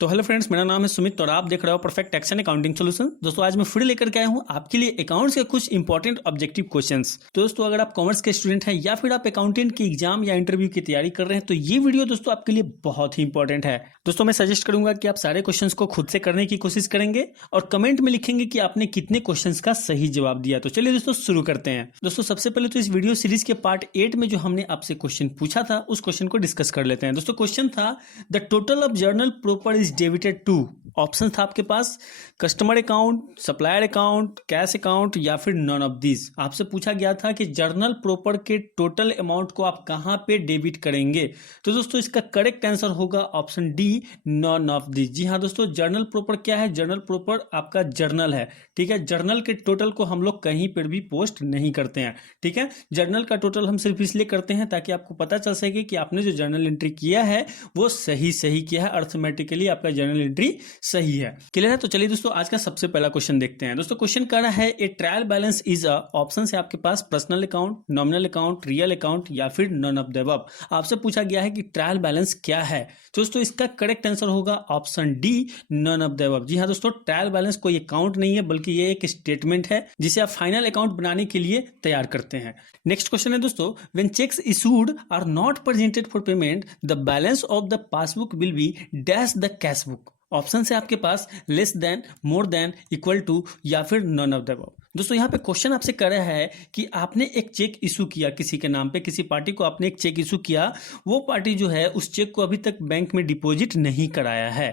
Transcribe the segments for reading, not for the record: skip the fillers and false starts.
तो hello friends, मेरा नाम है सुमित और आप देख रहे हो perfect tax and accounting solution. दोस्तों आज मैं फिर लेकर के आया हूं आपके लिए अकाउंट्स के कुछ इंपॉर्टेंट ऑब्जेक्टिव क्वेश्चंस। दोस्तों अगर आप कॉमर्स के स्टूडेंट हैं या फिर आप अकाउंटेंट की एग्जाम या इंटरव्यू की तैयारी कर रहे हैं तो ये वीडियो दोस्तों आपके लिए बहुत ही इंपॉर्टेंट है। दोस्तों मैं सजेस्ट करूंगा कि आप सारे क्वेश्चन को खुद से करने की कोशिश करेंगे और कमेंट में लिखेंगे कि आपने कितने क्वेश्चन का सही जवाब दिया। तो चलिए दोस्तों शुरू करते हैं। दोस्तों सबसे पहले तो इस वीडियो सीरीज के पार्ट 8 में जो हमने आपसे क्वेश्चन पूछा था उस क्वेश्चन को डिस्कस कर लेते हैं। दोस्तों क्वेश्चन था the total of journal proper is debited to. Option था आपके पास customer account, supplier account, cash account या फिर नॉन ऑफ दिस। आपसे पूछा गया था कि जर्नल प्रॉपर के टोटल अमाउंट को आप कहां पे डेबिट करेंगे। तो दोस्तों इसका करेक्ट आंसर होगा option D, none of this. जी हाँ दोस्तों, जर्नल प्रॉपर क्या है? जर्नल प्रॉपर आपका जर्नल है, ठीक है। जर्नल के टोटल को हम लोग कहीं पर भी पोस्ट नहीं करते हैं, ठीक है। जर्नल का टोटल हम सिर्फ इसलिए करते हैं ताकि आपको पता चल सके कि आपने जो जर्नल एंट्री किया है वो सही किया है, अर्थमेटिकली आपका जर्नल एंट्री सही है। क्लियर है? तो चलिए दोस्तों आज का सबसे पहला क्वेश्चन देखते हैं। दोस्तों क्वेश्चन कह रहा है a trial balance is a, option है आपके पास personal account, nominal account, real account या फिर नॉन ऑफ द अबव। आपसे पूछा गया है कि ट्रायल बैलेंस क्या है। तो दोस्तों इसका करेक्ट आंसर होगा option D, none of the above. जी हाँ दोस्तों, ट्रायल बैलेंस कोई अकाउंट नहीं है बल्कि ये एक स्टेटमेंट है जिसे आप फाइनल अकाउंट बनाने के लिए तैयार करते हैं। नेक्स्ट क्वेश्चन है दोस्तों, when cheques issued are not presented for payment the balance of the passbook will be dash the cash book. Option है आपके पास less than, more than, equal to या फिर नॉन ऑफ द अबव। दोस्तों यहाँ पे क्वेश्चन आपसे कर रहा है कि आपने एक चेक इशू किया किसी के नाम पे, किसी पार्टी को आपने एक चेक इशू किया, वो पार्टी जो है उस चेक को अभी तक बैंक में डिपॉजिट नहीं कराया है,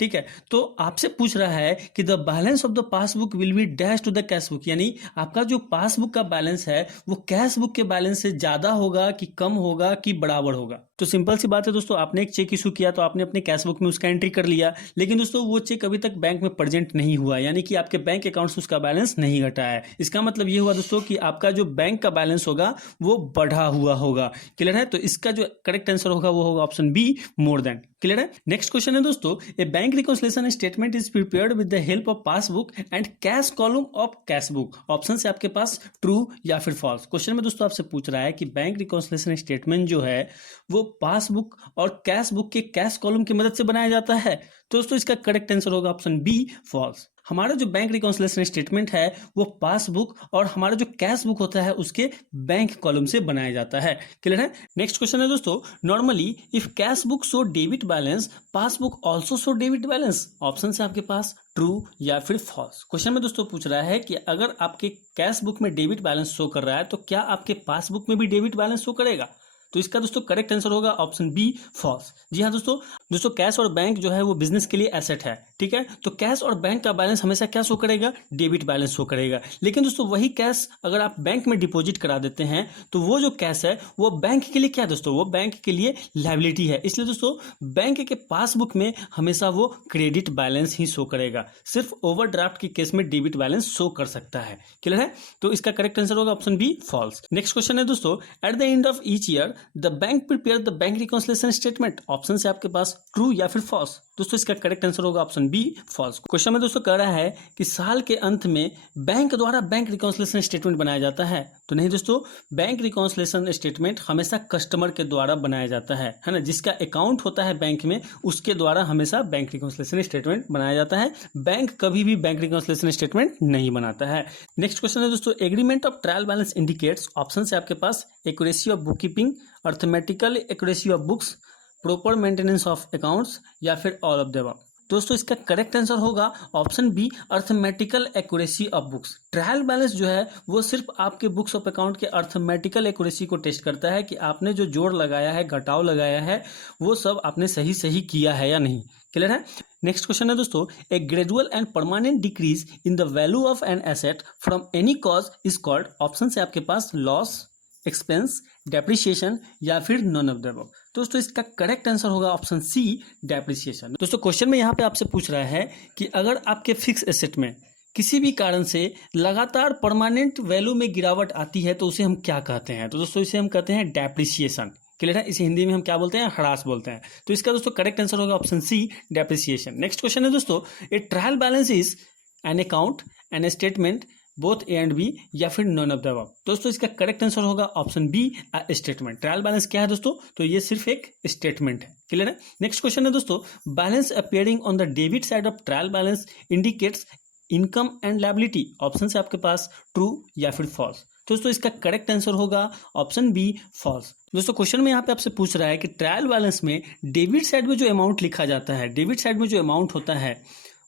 ठीक है। तो आपसे पूछ रहा है कि the balance of the passbook will be dash to the cash book, यानी आपका जो पासबुक का बैलेंस है वो कैश बुक के बैलेंस से ज्यादा होगा कि कम होगा कि बराबर होगा। तो सिंपल सी बात है दोस्तों, आपने एक चेक इशू किया तो आपने अपने कैश बुक में उसका एंट्री कर लिया, लेकिन दोस्तों वो चेक अभी तक बैंक में प्रेजेंट नहीं हुआ, यानी कि आपके बैंक अकाउंट से उसका बैलेंस नहीं घटा है। इसका मतलब ये हुआ दोस्तों कि आपका जो बैंक का बैलेंस होगा वो बढ़ा हुआ होगा। क्लियर है? तो इसका जो करेक्ट आंसर होगा वो होगा option B, more than. Clear है? नेक्स्ट क्वेश्चन है दोस्तों, a bank reconciliation statement is prepared with the help of passbook and cash column of cash book. Option है आपके पास ट्रू या फिर फॉल्स। क्वेश्चन में दोस्तों आपसे पूछ रहा है कि बैंक रिकॉन्सिलिएशन स्टेटमेंट जो है वो पासबुक और कैश बुक के कैश कॉलम की मदद से बनाया जाता है। तो दोस्तों इसका करेक्ट आंसर होगा ऑप्शन बी, फॉल्स। हमारा जो बैंक रिकॉन्सिलिएशन स्टेटमेंट है वो पासबुक और हमारा जो कैश बुक होता है उसके बैंक कॉलम से बनाया जाता है। क्लियर है? नेक्स्ट क्वेश्चन है दोस्तों, normally if cash book show debit balance passbook also show debit balance. Option है आपके पास ट्रू या फिर फॉल्स। क्वेश्चन में दोस्तों पूछ रहा है कि अगर आपके कैश बुक में डेबिट बैलेंस शो कर रहा है तो क्या आपके पासबुक में भी डेबिट बैलेंस शो करेगा? तो इसका दोस्तों करेक्ट आंसर होगा ऑप्शन बी, फॉल्स। जी हाँ दोस्तों कैश और बैंक जो है वो बिजनेस के लिए एसेट है, ठीक है। तो कैश और बैंक का बैलेंस हमेशा क्या शो करेगा? डेबिट बैलेंस शो करेगा। लेकिन दोस्तों वही कैश अगर आप बैंक में डिपॉजिट करा देते हैं तो वो जो कैश है वो बैंक के लिए क्या है दोस्तों? वो बैंक के लिए लायबिलिटी है। इसलिए दोस्तों बैंक के पासबुक में हमेशा वो क्रेडिट बैलेंस ही शो करेगा, सिर्फ ओवरड्राफ्ट के केस में डेबिट बैलेंस शो कर सकता है। क्लियर है? तो इसका करेक्ट आंसर होगा option B, false. Next question है दोस्तों, at the end of each year the bank prepare the bank reconciliation statement. Option है आपके पास ट्रू या फिर फॉल्स। दोस्तों इसका करेक्ट आंसर होगा ऑप्शन बी, फॉल्स। क्वेश्चन में दोस्तों कह रहा है कि साल के अंत में बैंक द्वारा बैंक रिकॉन्सिलिएशन स्टेटमेंट बनाया जाता है। तो नहीं दोस्तों, बैंक रिकॉन्सिलिएशन स्टेटमेंट हमेशा कस्टमर के द्वारा बनाया जाता है ना। जिसका अकाउंट होता है बैंक में उसके द्वारा हमेशा बैंक रिकॉन्सिलिएशन स्टेटमेंट बनाया जाता है। बैंक कभी भी बैंक रिकॉन्सिलिएशन स्टेटमेंट नहीं बनाता है। नेक्स्ट क्वेश्चन है दोस्तों, agreement of trial balance indicates. Option है आपके पास accuracy of book keeping, arithmetical accuracy of books, proper maintenance of accounts या फिर ऑल ऑफ द अबव। दोस्तों इसका करेक्ट आंसर होगा option B, arithmetical accuracy of books. Trial balance जो है वो सिर्फ आपके बुक्स ऑफ अकाउंट के अर्थमेटिकल एक्यूरेसी को टेस्ट करता है कि आपने जो जोड़ लगाया है, घटाव लगाया है, वो सब आपने सही किया है या नहीं। क्लियर है? नेक्स्ट क्वेश्चन है दोस्तों, ए gradual and permanent decrease in the value of an asset from any cause is called. Option है आपके पास लॉस, एक्सपेंस, डेप्रिसिएशन या फिर नॉन ऑफ द अबव। दोस्तों इसका करेक्ट आंसर होगा ऑप्शन सी, डेप्रिसिएशन। दोस्तों क्वेश्चन में यहाँ पे आपसे पूछ रहा है कि अगर आपके फिक्स एसेट में किसी भी कारण से लगातार परमानेंट वैल्यू में गिरावट आती है तो उसे हम क्या कहते हैं? तो दोस्तों इसे हम कहते हैं डेप्रिसिएशन। क्लियर है? इसे हिंदी में हम क्या बोलते हैं? ह्रास बोलते हैं। तो इसका दोस्तों करेक्ट आंसर होगा option C, depreciation. Next question है दोस्तों, a trial balance is an account, an statement both A and B या फिर नॉन ऑफ द अबव। दोस्तों इसका करेक्ट आंसर होगा option B, statement. Trial balance क्या है दोस्तों? तो ये सिर्फ एक स्टेटमेंट है। क्लियर है? नेक्स्ट क्वेश्चन है दोस्तों, balance appearing on the debit side of trial balance indicates income and liability. Option है आपके पास ट्रू या फिर फॉल्स। दोस्तों इसका करेक्ट आंसर होगा ऑप्शन बी, फॉल्स। दोस्तों क्वेश्चन में यहाँ पे आपसे पूछ रहा है कि ट्रायल बैलेंस में डेबिट साइड में जो अमाउंट लिखा जाता है, डेबिट साइड में जो अमाउंट होता है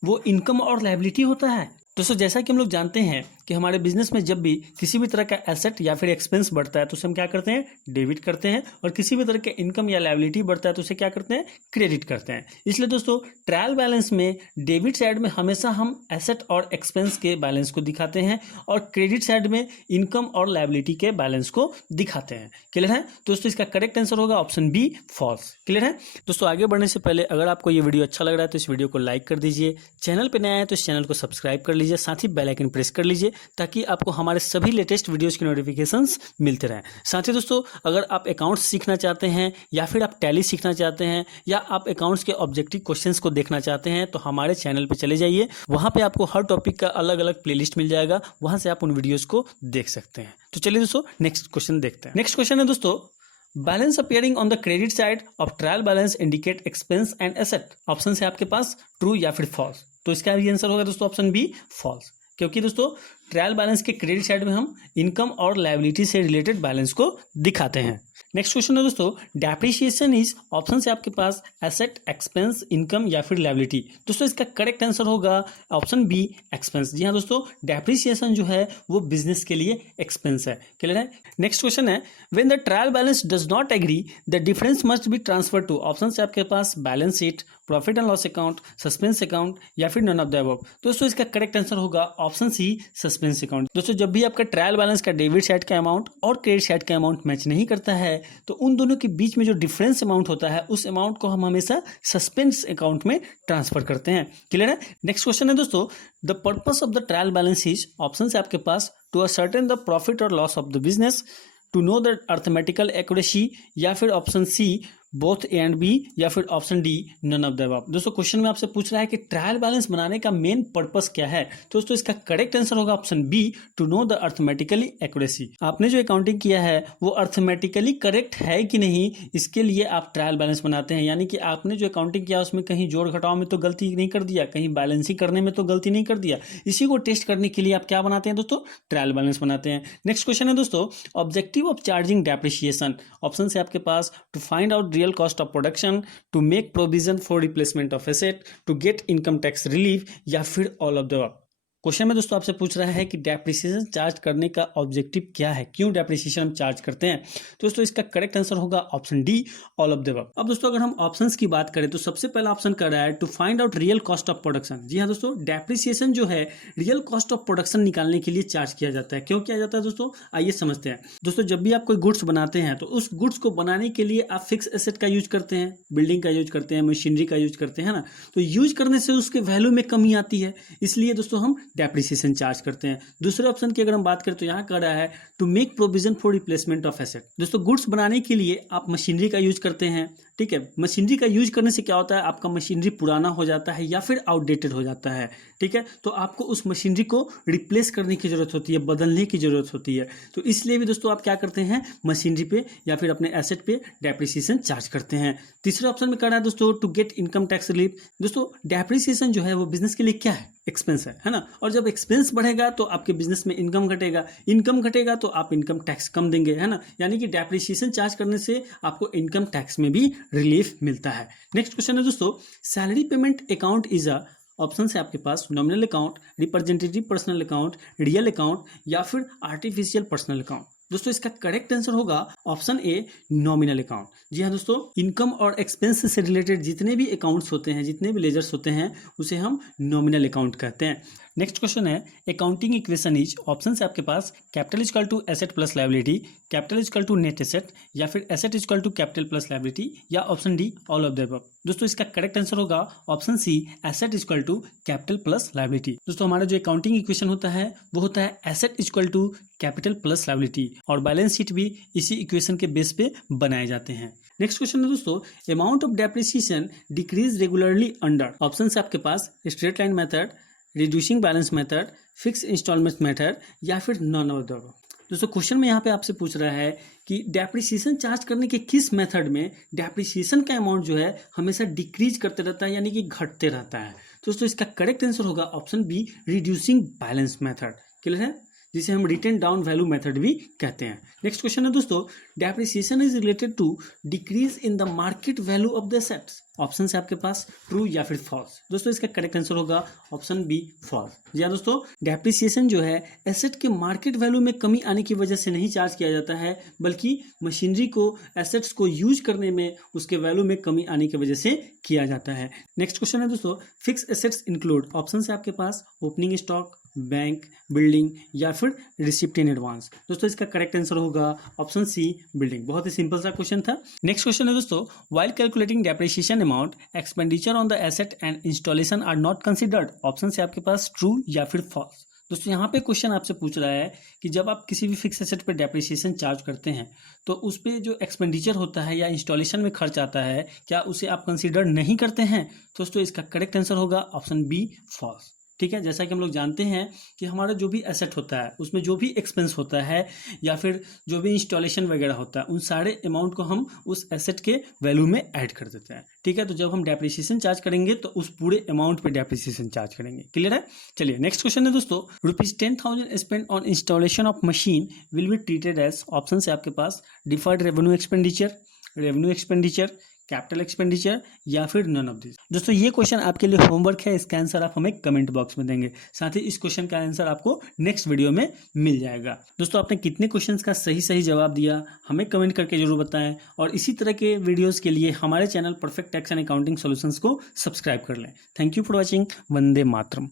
वो इनकम और लायबिलिटी होता है। दोस्तों जैसा कि हम लोग जानते हैं कि हमारे बिजनेस में जब भी किसी भी तरह का एसेट या फिर एक्सपेंस बढ़ता है तो उसे हम क्या करते हैं? डेबिट करते हैं। और किसी भी तरह के इनकम या लायबिलिटी बढ़ता है तो उसे क्या करते हैं? क्रेडिट करते हैं। इसलिए दोस्तों ट्रायल बैलेंस में डेबिट साइड में हमेशा हम एसेट और एक्सपेंस के बैलेंस को दिखाते हैं और क्रेडिट साइड में इनकम और लायबिलिटी के बैलेंस को दिखाते हैं। क्लियर है? दोस्तों इसका करेक्ट आंसर होगा ऑप्शन बी, फॉल्स। क्लियर है? दोस्तों आगे बढ़ने से पहले अगर आपको ये वीडियो अच्छा लग रहा है तो इस वीडियो को लाइक कर दीजिए। चैनल पर नया है तो इस चैनल को सब्सक्राइब कर लीजिए, साथ ही बेल आइकन प्रेस कर लीजिए ताकि आपको हमारे सभी लेटेस्ट वीडियोस की नोटिफिकेशंस मिलते रहें। साथ ही दोस्तों अगर आप अकाउंट्स सीखना चाहते हैं या फिर आप टैली सीखना चाहते हैं या आप अकाउंट्स के ऑब्जेक्टिव क्वेश्चंस को देखना चाहते हैं तो हमारे चैनल पे चले जाइए। वहां पे आपको हर टॉपिक का अलग अलग प्लेलिस्ट मिल जाएगा, वहां से आप उन वीडियोज को देख सकते हैं। तो चलिए दोस्तों नेक्स्ट क्वेश्चन देखते हैं। नेक्स्ट क्वेश्चन है दोस्तों, balance appearing on the credit side of trial balance indicate expense and asset. Option है आपके पास ट्रू या फिर फॉल्स। तो इसका भी आंसर होगा दोस्तों ऑप्शन बी, फॉल्स। क्योंकि दोस्तों ट्रायल बैलेंस के क्रेडिट साइड में हम इनकम और लायबिलिटी से रिलेटेड बैलेंस को दिखाते हैं। नेक्स्ट क्वेश्चन है दोस्तों, डेप्रिसिएशन इज, ऑप्शन से आपके पास एसेट, एक्सपेंस, इनकम या फिर लायबिलिटी। दोस्तों इसका करेक्ट आंसर होगा ऑप्शन बी, एक्सपेंस। जी हाँ दोस्तों, डेप्रिसिएशन जो है वो बिजनेस के लिए एक्सपेंस है। क्लियर है? नेक्स्ट क्वेश्चन है, when the trial balance does not agree the difference must be transfer to. Option से आपके पास balance sheet, profit and loss account, suspense account या फिर नन ऑफ द अबव। दोस्तों इसका करेक्ट आंसर होगा ऑप्शन सी, सस्पेंस अकाउंट। दोस्तों जब भी आपका ट्रायल बैलेंस का डेबिट साइड का अमाउंट और क्रेडिट साइड का अमाउंट मैच नहीं करता है तो उन दोनों के बीच में जो डिफरेंस अमाउंट होता है उस अमाउंट को हम हमेशा सस्पेंस अकाउंट में ट्रांसफर करते हैं। क्लियर है? नेक्स्ट क्वेश्चन है दोस्तों, the purpose of the trial balance is, option है आपके पास टू असर्टेन द प्रॉफिट और loss of the business, to know the arithmetical accuracy या फिर option C both A and B या फिर option D none of the above. दोस्तों question में आपसे पूछ रहा है कि ट्रायल बैलेंस बनाने का मेन पर्पस क्या है। तो दोस्तों इसका करेक्ट आंसर होगा option B, to know the arithmetically accuracy. आपने जो अकाउंटिंग किया है वो अर्थमेटिकली करेक्ट है कि नहीं, इसके लिए आप ट्रायल बैलेंस बनाते हैं। यानी कि आपने जो अकाउंटिंग किया उसमें कहीं जोड़ घटाव में तो गलती नहीं कर दिया, कहीं बैलेंसिंग करने में तो गलती नहीं कर दिया। इसी को टेस्ट करने के लिए आप क्या बनाते हैं दोस्तों? ट्रायल बैलेंस बनाते हैं। नेक्स्ट क्वेश्चन है दोस्तों, objective of charging depreciation. Option है आपके पास to find out real cost of production, to make provision for replacement of asset, to get income tax relief या फिर all of the above. Question में दोस्तों आपसे पूछ रहा है कि डेप्रिसिएशन चार्ज करने का ऑब्जेक्टिव क्या है, क्यों डेप्रिसिएशन हम चार्ज करते हैं। दोस्तों इसका करेक्ट आंसर होगा option D, all of the above. अब दोस्तों अगर हम ऑप्शंस की बात करें तो सबसे पहला ऑप्शन कर रहा है to find out real cost of production. जी हाँ दोस्तों, डेप्रिसिएशन जो है रियल कॉस्ट ऑफ प्रोडक्शन निकालने के लिए चार्ज किया जाता है। क्यों किया जाता है दोस्तों, आइए समझते हैं। दोस्तों जब भी आप कोई गुड्स बनाते हैं तो उस गुड्स को बनाने के लिए आप फिक्स एसेट का यूज करते हैं, बिल्डिंग का यूज करते हैं, मशीनरी का यूज करते हैं ना। तो यूज करने से उसके वैल्यू में कमी आती है, इसलिए दोस्तों हम डेप्रिसिएशन चार्ज करते हैं। दूसरे ऑप्शन की अगर हम बात करें तो यहाँ कह रहा है to make provision for replacement of asset. दोस्तों गुड्स बनाने के लिए आप मशीनरी का यूज करते हैं, ठीक है। मशीनरी का यूज करने से क्या होता है, आपका मशीनरी पुराना हो जाता है या फिर आउटडेटेड हो जाता है, ठीक है। तो आपको उस मशीनरी को रिप्लेस करने की जरूरत होती है, बदलने की जरूरत होती है। तो इसलिए भी दोस्तों आप क्या करते हैं, मशीनरी पे या फिर अपने एसेट पे डेप्रिसिएशन चार्ज करते हैं। तीसरे ऑप्शन में कह रहा है दोस्तों to get income tax relief. दोस्तों डेप्रिसिएशन जो है वो बिजनेस के लिए क्या है, एक्सपेंस है ना। और जब एक्सपेंस बढ़ेगा तो आपके बिजनेस में इनकम घटेगा, इनकम घटेगा तो आप इनकम टैक्स कम देंगे, है ना। यानी कि डेप्रिसिएशन चार्ज करने से आपको इनकम टैक्स में भी रिलीफ मिलता है। नेक्स्ट क्वेश्चन है दोस्तों, salary payment account is a, option है आपके पास nominal account, representative personal account, real account या फिर आर्टिफिशियल पर्सनल अकाउंट। दोस्तों इसका करेक्ट आंसर होगा ऑप्शन ए, नॉमिनल अकाउंट। जी हाँ दोस्तों, इनकम और एक्सपेंस से रिलेटेड जितने भी अकाउंट्स होते हैं, जितने भी लेजर्स होते हैं, उसे हम नॉमिनल अकाउंट कहते हैं। नेक्स्ट क्वेश्चन है अकाउंटिंग इक्वेशन इज, ऑप्शन है आपके पास capital equal to asset plus liability, capital equal to net asset या फिर asset equal to capital plus liability या option D all of the above. दोस्तों इसका करेक्ट आंसर होगा option C, asset equal to capital plus liability. दोस्तों हमारा जो accounting equation होता है वो होता है asset equal to capital plus liability, और बैलेंस शीट भी इसी इक्वेशन के बेस पे बनाए जाते हैं। नेक्स्ट क्वेश्चन है दोस्तों, amount of depreciation decrease regularly under, option है आपके पास straight line method, reducing balance method, fix instalment method या फिर नॉन ऑफ द अबव। दोस्तों क्वेश्चन में यहाँ पे आपसे पूछ रहा है कि डेप्रिसिएशन चार्ज करने के किस मेथड में डेप्रिसिएशन का अमाउंट जो है हमेशा डिक्रीज करते रहता है, यानी कि घटते रहता है। दोस्तों इसका करेक्ट आंसर होगा option B, reducing balance method. Clear है, जिसे हम रिटन डाउन वैल्यू मेथड भी कहते हैं। नेक्स्ट क्वेश्चन है दोस्तों, depreciation is related to decrease in the market value of the assets. Option है आपके पास ट्रू या फिर फॉल्स। दोस्तों इसका करेक्ट आंसर होगा ऑप्शन बी, फॉल्स। जी हाँ दोस्तों, डेप्रिसिएशन जो है एसेट के मार्केट वैल्यू में कमी आने की वजह से नहीं चार्ज किया जाता है, बल्कि मशीनरी को, एसेट्स को यूज करने में उसके वैल्यू में कमी आने की वजह से किया जाता है। नेक्स्ट क्वेश्चन है दोस्तों, फिक्स एसेट्स इंक्लूड। ऑप्शन है आपके पास ओपनिंग स्टॉक, बैंक, बिल्डिंग या फिर रिसिप्ट इन एडवांस। दोस्तों इसका करेक्ट आंसर होगा ऑप्शन सी, बिल्डिंग। बहुत ही सिंपल सा क्वेश्चन था। नेक्स्ट क्वेश्चन है दोस्तों, while calculating depreciation amount, expenditure on the asset and installation are not considered. Option है आपके पास ट्रू या फिर फॉल्स। दोस्तों यहाँ पे क्वेश्चन आपसे पूछ रहा है कि जब आप किसी भी फिक्स एसेट पे डेप्रिसिएशन चार्ज करते हैं तो उस पे जो एक्सपेंडिचर होता है या इंस्टॉलेशन में खर्च आता है, क्या उसे आप कंसीडर नहीं करते हैं। दोस्तों इसका करेक्ट आंसर होगा ऑप्शन बी, फॉल्स। ठीक है, जैसा कि हम लोग जानते हैं कि हमारा जो भी एसेट होता है उसमें जो भी एक्सपेंस होता है या फिर जो भी इंस्टॉलेशन वगैरह होता है, उन सारे अमाउंट को हम उस एसेट के वैल्यू में ऐड कर देते हैं। ठीक है, तो जब हम डेप्रिसिएशन चार्ज करेंगे तो उस पूरे अमाउंट पे डेप्रिसिएशन चार्ज करेंगे। क्लियर है। चलिए नेक्स्ट क्वेश्चन है दोस्तों, ₹10,000 spend on installation of machine will be treated as. Option है आपके पास deferred revenue expenditure, capital expenditure या फिर नन ऑफ दिस। दोस्तों ये क्वेश्चन आपके लिए होमवर्क है, इसका आंसर आप हमें कमेंट बॉक्स में देंगे। साथ ही इस क्वेश्चन का आंसर आपको नेक्स्ट वीडियो में मिल जाएगा। दोस्तों आपने कितने क्वेश्चंस का सही जवाब दिया हमें कमेंट करके जरूर बताएं, और इसी तरह के वीडियोस के लिए हमारे channel perfect tax and accounting solutions को सब्सक्राइब कर लें। Thank you for watching. Vande Mataram.